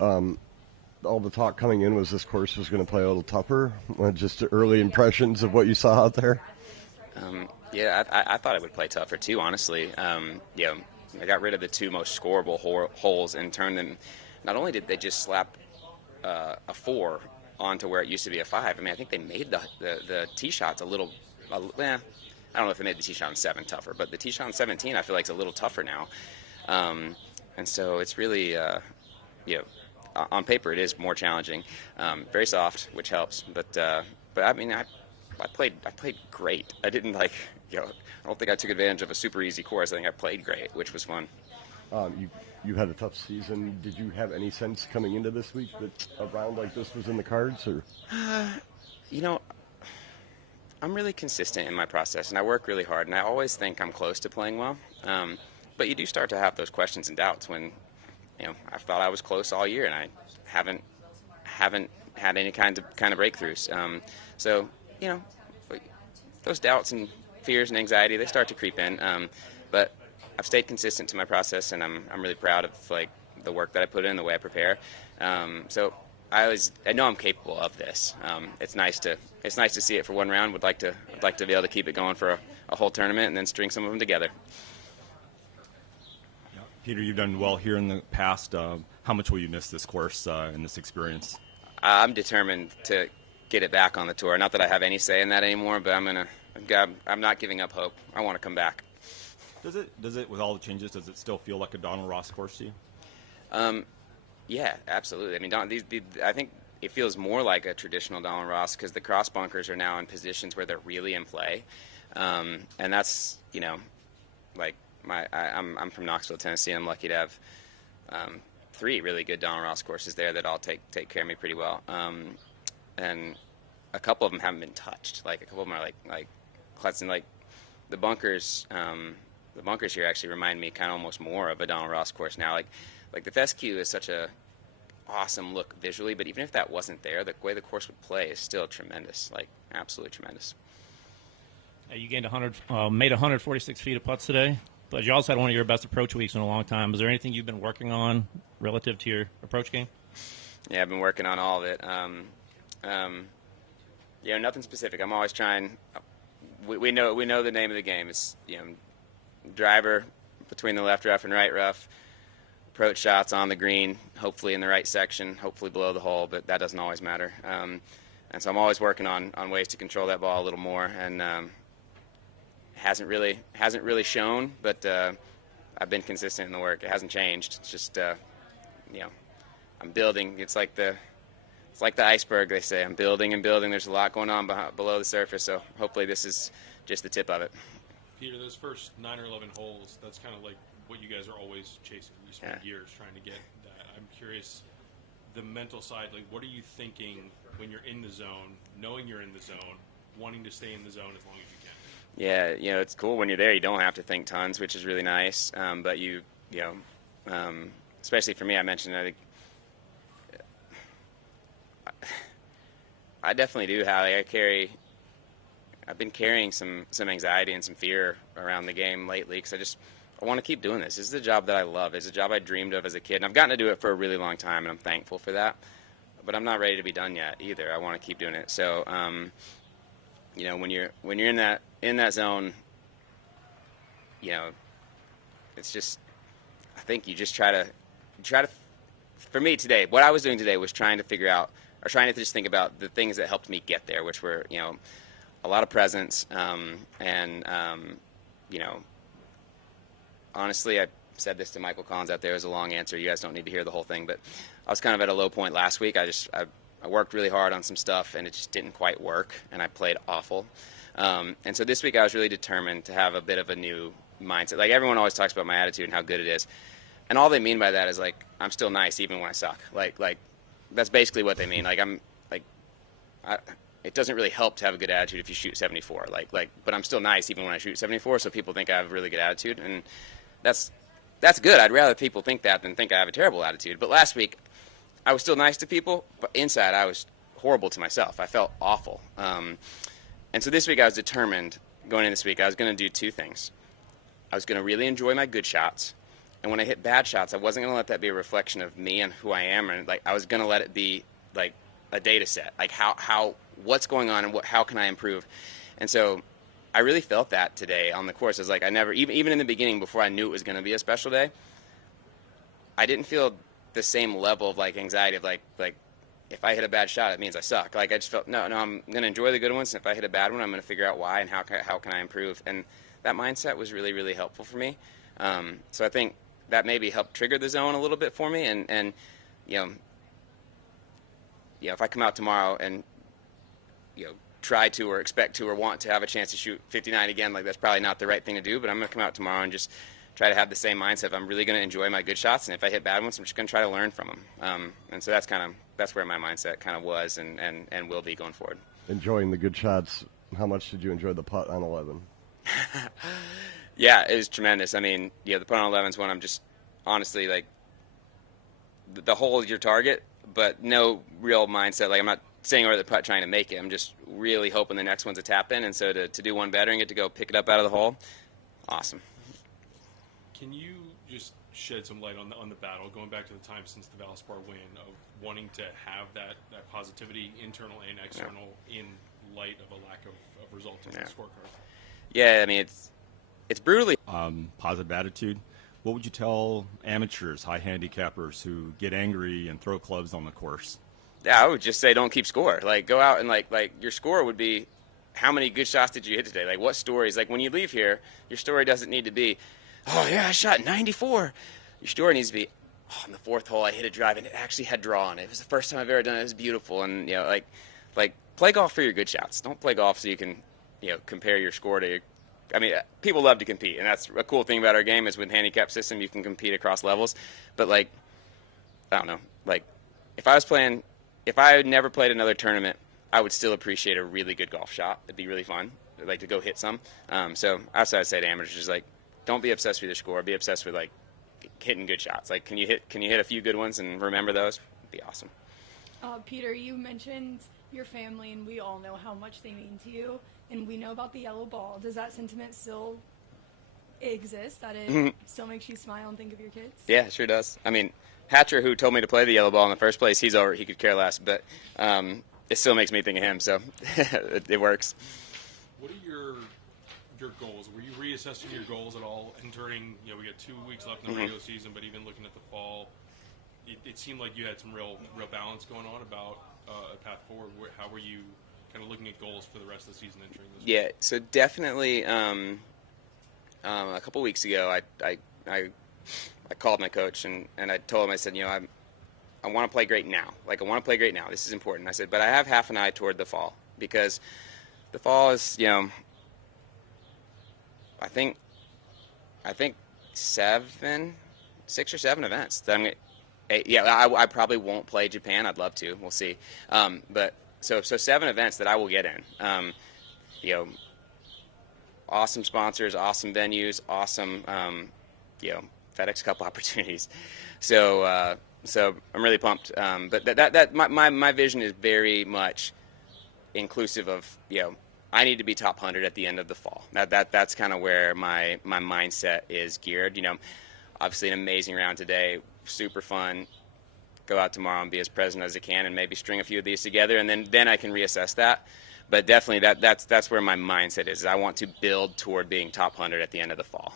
Um, all the talk coming in was this course was going to play a little tougher. Just early impressions of what you saw out there. Yeah, I thought it would play tougher too, honestly. I got rid of the two most scoreable holes and turned them. Not only did they just slap a four onto where it used to be a five. I mean, I think they made the tee shots a little. I don't know if they made the tee shot on 7 tougher, but the tee shot on 17 I feel like is a little tougher now. And so it's really, you know, on paper it is more challenging. Very soft, which helps. But I mean, I played great. I didn't I don't think I took advantage of a super easy course. I think I played great, which was fun. You had a tough season. Did you have any sense coming into this week that a round like this was in the cards? Or You know, I'm really consistent in my process, and I work really hard, and I always think I'm close to playing well. But you do start to have those questions and doubts when, I thought I was close all year, and I haven't had any kind of breakthroughs. So, you know, those doubts and fears and anxiety, they start to creep in. But I've stayed consistent to my process, and I'm really proud of the work that I put in, the way I prepare. So I know I'm capable of this. It's nice to see it for one round. I'd like to be able to keep it going for a whole tournament and then string some of them together. Yeah. Peter, you've done well here in the past. How much will you miss this course and this experience? I'm determined to get it back on the tour. Not that I have any say in that anymore, but I'm not giving up hope. I want to come back. Does it with all the changes? Does it still feel like a Donald Ross course to you? Yeah, absolutely. I mean, I think it feels more like a traditional Donald Ross because the cross bunkers are now in positions where they're really in play, and that's I'm from Knoxville, Tennessee. I'm lucky to have 3 really good Donald Ross courses there that all take care of me pretty well, and a couple of them haven't been touched. Like a couple of them are like Clutson, like the bunkers. The bunkers here actually remind me kind of almost more of a Donald Ross course now. Like the fescue is such a awesome look visually, but even if that wasn't there, the way the course would play is still tremendous, like absolutely tremendous. You gained 100, made 146 feet of putts today, but you also had one of your best approach weeks in a long time. Is there anything you've been working on relative to your approach game? Yeah, I've been working on all of it. Nothing specific. I'm always trying. We know the name of the game. It's driver between the left rough and right rough. Approach shots on the green, hopefully in the right section, hopefully below the hole, but that doesn't always matter. And so I'm always working on ways to control that ball a little more, and hasn't really shown, but I've been consistent in the work. It hasn't changed. It's just I'm building. It's like the iceberg, they say. I'm building and building. There's a lot going on below the surface, so hopefully this is just the tip of it. Peter, those first 9 or 11 holes, that's kind of like what you guys are always chasing. We spend years trying to get that. I'm curious, the mental side, like what are you thinking when you're in the zone, knowing you're in the zone, wanting to stay in the zone as long as you can? Yeah, it's cool when you're there. You don't have to think tons, which is really nice. But especially for me, I mentioned, I think I definitely do have. I've been carrying some anxiety and some fear around the game lately because I want to keep doing this. This is a job that I love. It's a job I dreamed of as a kid, and I've gotten to do it for a really long time, and I'm thankful for that. But I'm not ready to be done yet either. I want to keep doing it. So, when you're in that zone, it's just, I think you just try to. For me today, what I was doing today was trying to figure out, or trying to just think about the things that helped me get there, which were a lot of presence, and honestly, I said this to Michael Collins out there. It was a long answer. You guys don't need to hear the whole thing, but I was kind of at a low point last week. I worked really hard on some stuff, and it just didn't quite work, and I played awful. And so this week I was really determined to have a bit of a new mindset. Like everyone always talks about my attitude and how good it is, and all they mean by that is like I'm still nice even when I suck. Like that's basically what they mean. It doesn't really help to have a good attitude if you shoot 74. But I'm still nice even when I shoot 74, so people think I have a really good attitude, and that's good. I'd rather people think that than think I have a terrible attitude. But last week, I was still nice to people, but inside I was horrible to myself. I felt awful. And so this week I was determined, going in this week, I was going to do 2 things. I was going to really enjoy my good shots, And when I hit bad shots, I wasn't going to let that be a reflection of me and who I am, and like I was going to let it be like a data set, like what's going on and how can I improve. And so I really felt that today on the course. It's like I never, even in the beginning, before I knew it was going to be a special day, I didn't feel the same level of like anxiety of like if I hit a bad shot, it means I suck. Like I just felt no, I'm going to enjoy the good ones, and if I hit a bad one, I'm going to figure out why and how can I improve. And that mindset was really, really helpful for me. So I think that maybe helped trigger the zone a little bit for me. And if I come out tomorrow and try to or expect to or want to have a chance to shoot 59 again, like that's probably not the right thing to do. But I'm going to come out tomorrow and just try to have the same mindset. I'm really going to enjoy my good shots, and if I hit bad ones, I'm just going to try to learn from them. And so that's where my mindset kind of was and will be going forward. Enjoying the good shots. How much did you enjoy the putt on 11? Yeah, it was tremendous. I mean, the putt on 11 is one I'm just honestly like the hole is your target, but no real mindset. Like I'm not staying over the putt trying to make it. I'm just really hoping the next one's a tap in, and so to do one better and get to go pick it up out of the hole, awesome. Can you just shed some light on the battle, going back to the time since the Valspar win, of wanting to have that positivity, internal and external, in light of a lack of results in the scorecard? Yeah, I mean, it's brutally Positive attitude. What would you tell amateurs, high handicappers who get angry and throw clubs on the course? Yeah, I would just say don't keep score. Like go out and like your score would be how many good shots did you hit today? Like what stories? Like when you leave here, your story doesn't need to be, oh yeah, I shot 94. Your story needs to be, oh, on the fourth hole I hit a drive and it actually had draw on it. It was the first time I've ever done it. It was beautiful. And like play golf for your good shots. Don't play golf so you can compare your score to your. I mean, people love to compete, and that's a cool thing about our game is with handicap system you can compete across levels. But like, I don't know, like if I had never played another tournament, I would still appreciate a really good golf shot. It'd be really fun, like to go hit some. So that's what I'd say to amateurs, just like don't be obsessed with your score. Be obsessed with like hitting good shots. Like can you hit a few good ones and remember those? It'd be awesome. Peter, you mentioned your family, and we all know how much they mean to you. And we know about the yellow ball. Does that sentiment still exist, that it still makes you smile and think of your kids? Yeah, it sure does. I mean, Hatcher, who told me to play the yellow ball in the first place, he's over. He could care less. But it still makes me think of him, so it works. What are your goals? Were you reassessing your goals at all entering, we got 2 weeks left in the regular season, but even looking at the fall, it seemed like you had some real balance going on about a path forward. How were you kind of looking at goals for the rest of the season entering this? Yeah, so definitely a couple weeks ago I called my coach and I told him, I said, I want to play great now. Like I want to play great now. This is important. I said, but I have half an eye toward the fall because the fall is, I think 6 or 7 events that I'm going to. I probably won't play Japan. I'd love to. We'll see. But so 7 events that I will get in. Awesome sponsors, awesome venues, awesome FedEx Cup opportunities. So I'm really pumped. But my vision is very much inclusive of I need to be top 100 at the end of the fall. That's kind of where my mindset is geared. Obviously an amazing round today. Super fun. Go out tomorrow and be as present as I can and maybe string a few of these together, and then I can reassess that. But definitely that's where my mindset is. I want to build toward being top 100 at the end of the fall.